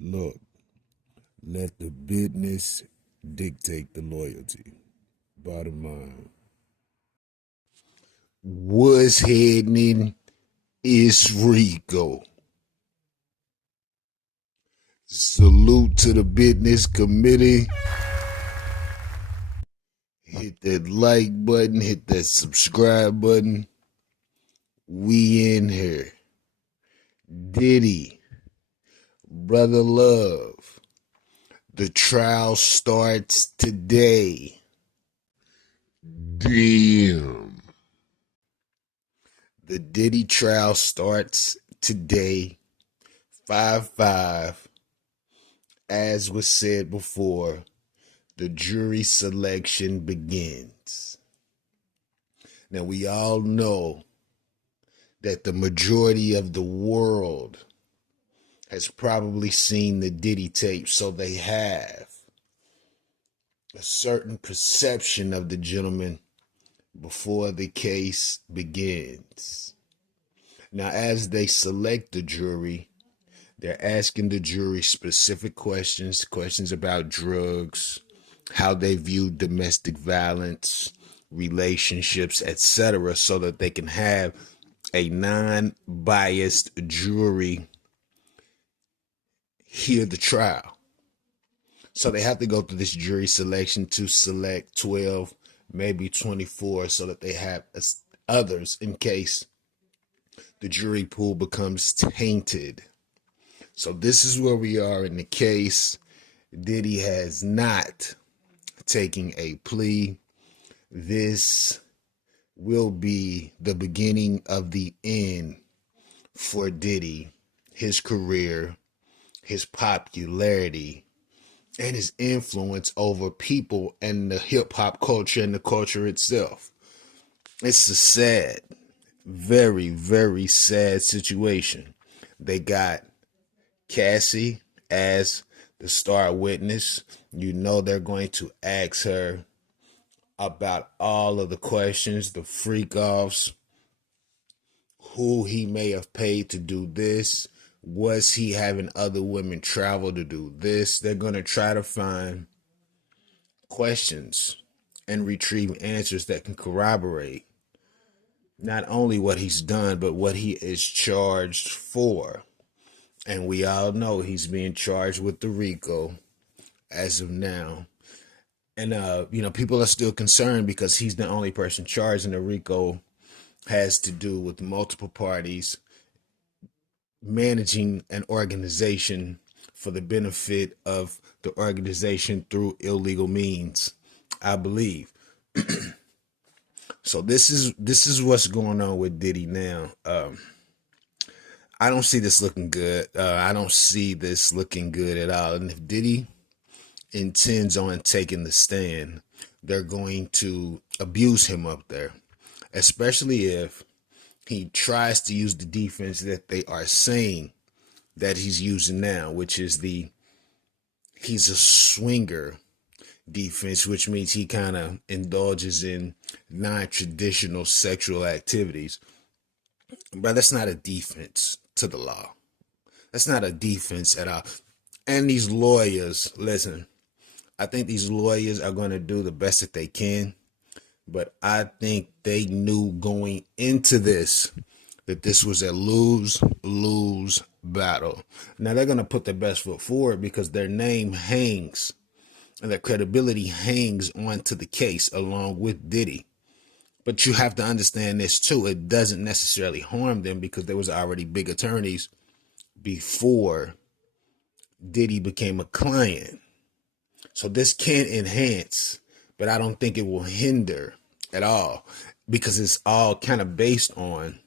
Look, let the business dictate the loyalty. Bottom line. What's happening is Rico. Salute to the business committee. Hit that like button, hit that subscribe button. We in here. Diddy, Brother Love. The trial starts today. Damn. The Diddy trial starts today, 5/5. As was said before, the jury selection begins. Now, we all know that the majority of the world has probably seen the Diddy tape, so they have a certain perception of the gentleman before the case begins. Now, as they select the jury, they're asking the jury specific questions about drugs, how they view domestic violence, relationships, etc., so that they can have a non-biased jury hear the trial. So they have to go through this jury selection to select 12, maybe 24, so that they have others in case the jury pool becomes tainted. So this is where we are in the case. Diddy has not taken a plea. This will be the beginning of the end for Diddy, his career, his popularity, and his influence over people and the hip-hop culture and the culture itself. It's a sad, very, very sad situation. They got Cassie as the star witness. You know they're going to ask her about all of the questions, the freak offs, who he may have paid to do this. Was he having other women travel to do this? They're going to try to find questions and retrieve answers that can corroborate not only what he's done, but what he is charged for. And we all know he's being charged with the Rico as of now. And, people are still concerned because he's the only person charged, and the Rico has to do with multiple parties managing an organization for the benefit of the organization through illegal means, I believe. So this is what's going on with Diddy now. I don't see this looking good. I don't see this looking good at all. And if Diddy intends on taking the stand, they're going to abuse him up there, especially if he tries to use the defense that they are saying that he's using now, which is he's a swinger defense, which means he kind of indulges in non-traditional sexual activities. But that's not a defense to the law. That's not a defense at all. And these lawyers, listen, I think these lawyers are going to do the best that they can. But I think they knew going into this that this was a lose-lose battle. Now they're going to put their best foot forward because their name hangs and their credibility hangs onto the case along with Diddy. But you have to understand this too. It doesn't necessarily harm them because there was already big attorneys before Diddy became a client. So this can enhance, but I don't think it will hinder at all because it's all kind of based on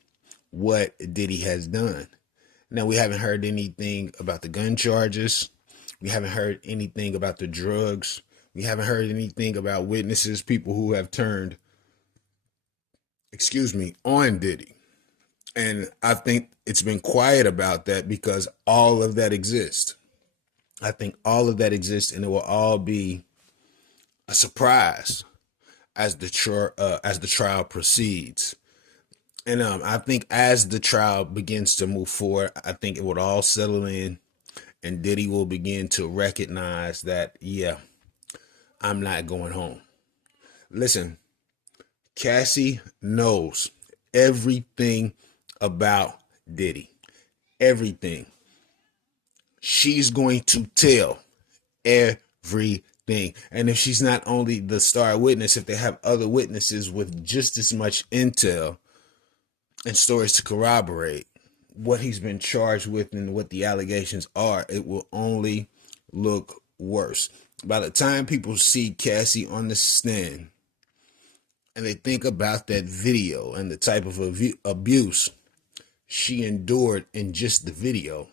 what Diddy has done. Now, we haven't heard anything about the gun charges. We haven't heard anything about the drugs. We haven't heard anything about witnesses, people who have turned, on Diddy. And I think it's been quiet about that because all of that exists. I think all of that exists, and it will all be a surprise as the trial proceeds. And I think as the trial begins to move forward, I think it would all settle in, And Diddy will begin to recognize that, yeah, I'm not going home. Listen, Cassie knows everything about Diddy. Everything. She's going to tell everything. And if she's not only the star witness, if they have other witnesses with just as much intel and stories to corroborate what he's been charged with and what the allegations are, it will only look worse. By the time people see Cassie on the stand and they think about that video and the type of abuse she endured in just the video,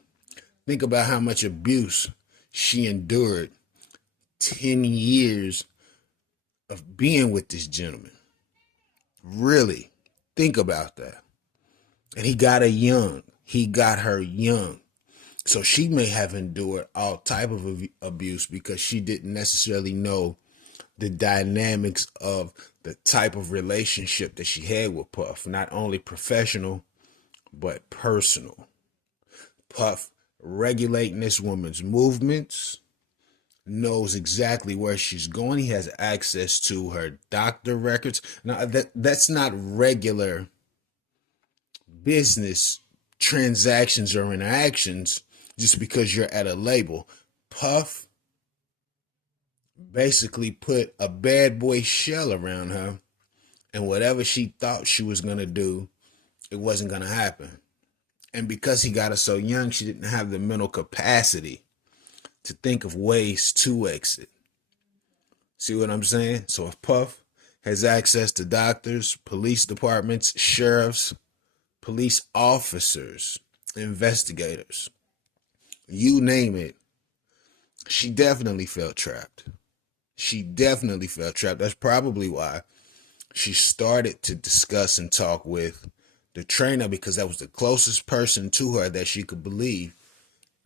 think about how much abuse she endured 10 years of being with this gentleman. Really think about that. And he got her young. He got her young. So she may have endured all type of abuse because she didn't necessarily know the dynamics of the type of relationship that she had with Puff. Not only professional, but personal. Puff regulating this woman's movements, knows exactly where she's going. He has access to her doctor records. Now, that's not regular business transactions or interactions just because you're at a label. Puff basically put a bad boy shell around her, and whatever she thought she was going to do, it wasn't going to happen. And because he got her so young, she didn't have the mental capacity to think of ways to exit. See what I'm saying? So if Puff has access to doctors, police departments, sheriffs, police officers, investigators, you name it, she definitely felt trapped. She definitely felt trapped. That's probably why she started to discuss and talk with the trainer, because that was the closest person to her that she could believe.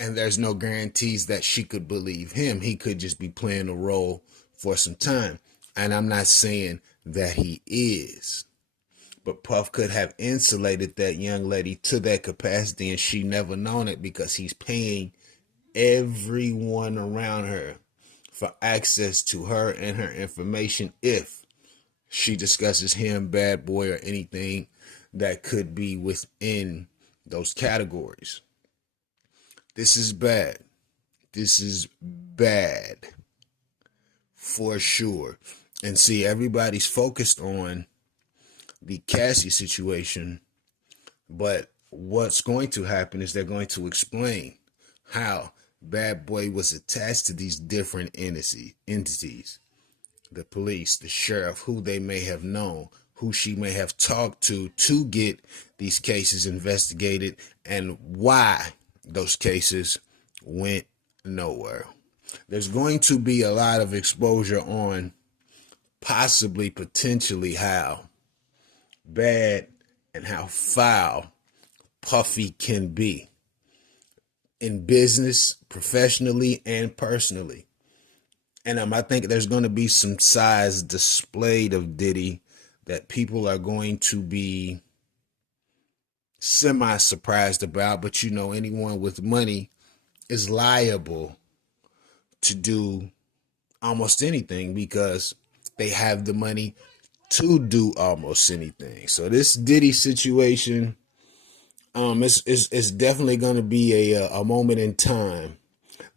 And there's no guarantees that she could believe him. He could just be playing a role for some time. And I'm not saying that he is. But Puff could have insulated that young lady to that capacity, and she never known it because he's paying everyone around her for access to her and her information if she discusses him, bad boy, or anything that could be within those categories. This is bad. This is bad for sure. And see, everybody's focused on the Cassie situation, but what's going to happen is they're going to explain how Bad Boy was attached to these different entities, the police, the sheriff, who they may have known, who she may have talked to get these cases investigated, and why those cases went nowhere. There's going to be a lot of exposure on possibly, potentially how bad and how foul Puffy can be in business, professionally, and personally. And I think there's going to be some sides displayed of Diddy that people are going to be semi-surprised about. But you know, anyone with money is liable to do almost anything because they have the money to do almost anything. So this Diddy situation, it's definitely going to be a moment in time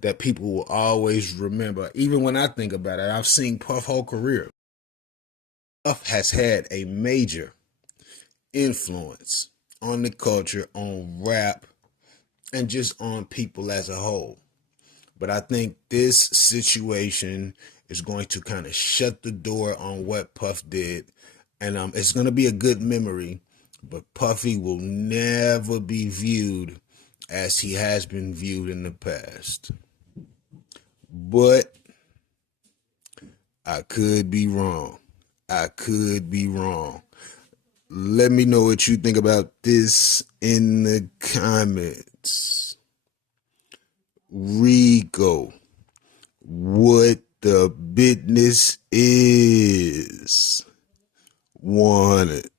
that people will always remember. Even when I think about it, I've seen Puff's whole career. Puff has had a major influence on the culture, on rap, and just on people as a whole. But I think this situation is going to kind of shut the door on what Puff did. And it's going to be a good memory, but Puffy will never be viewed as he has been viewed in the past. But I could be wrong. I could be wrong. Let me know what you think about this in the comments. Rico, what the business is. Want it.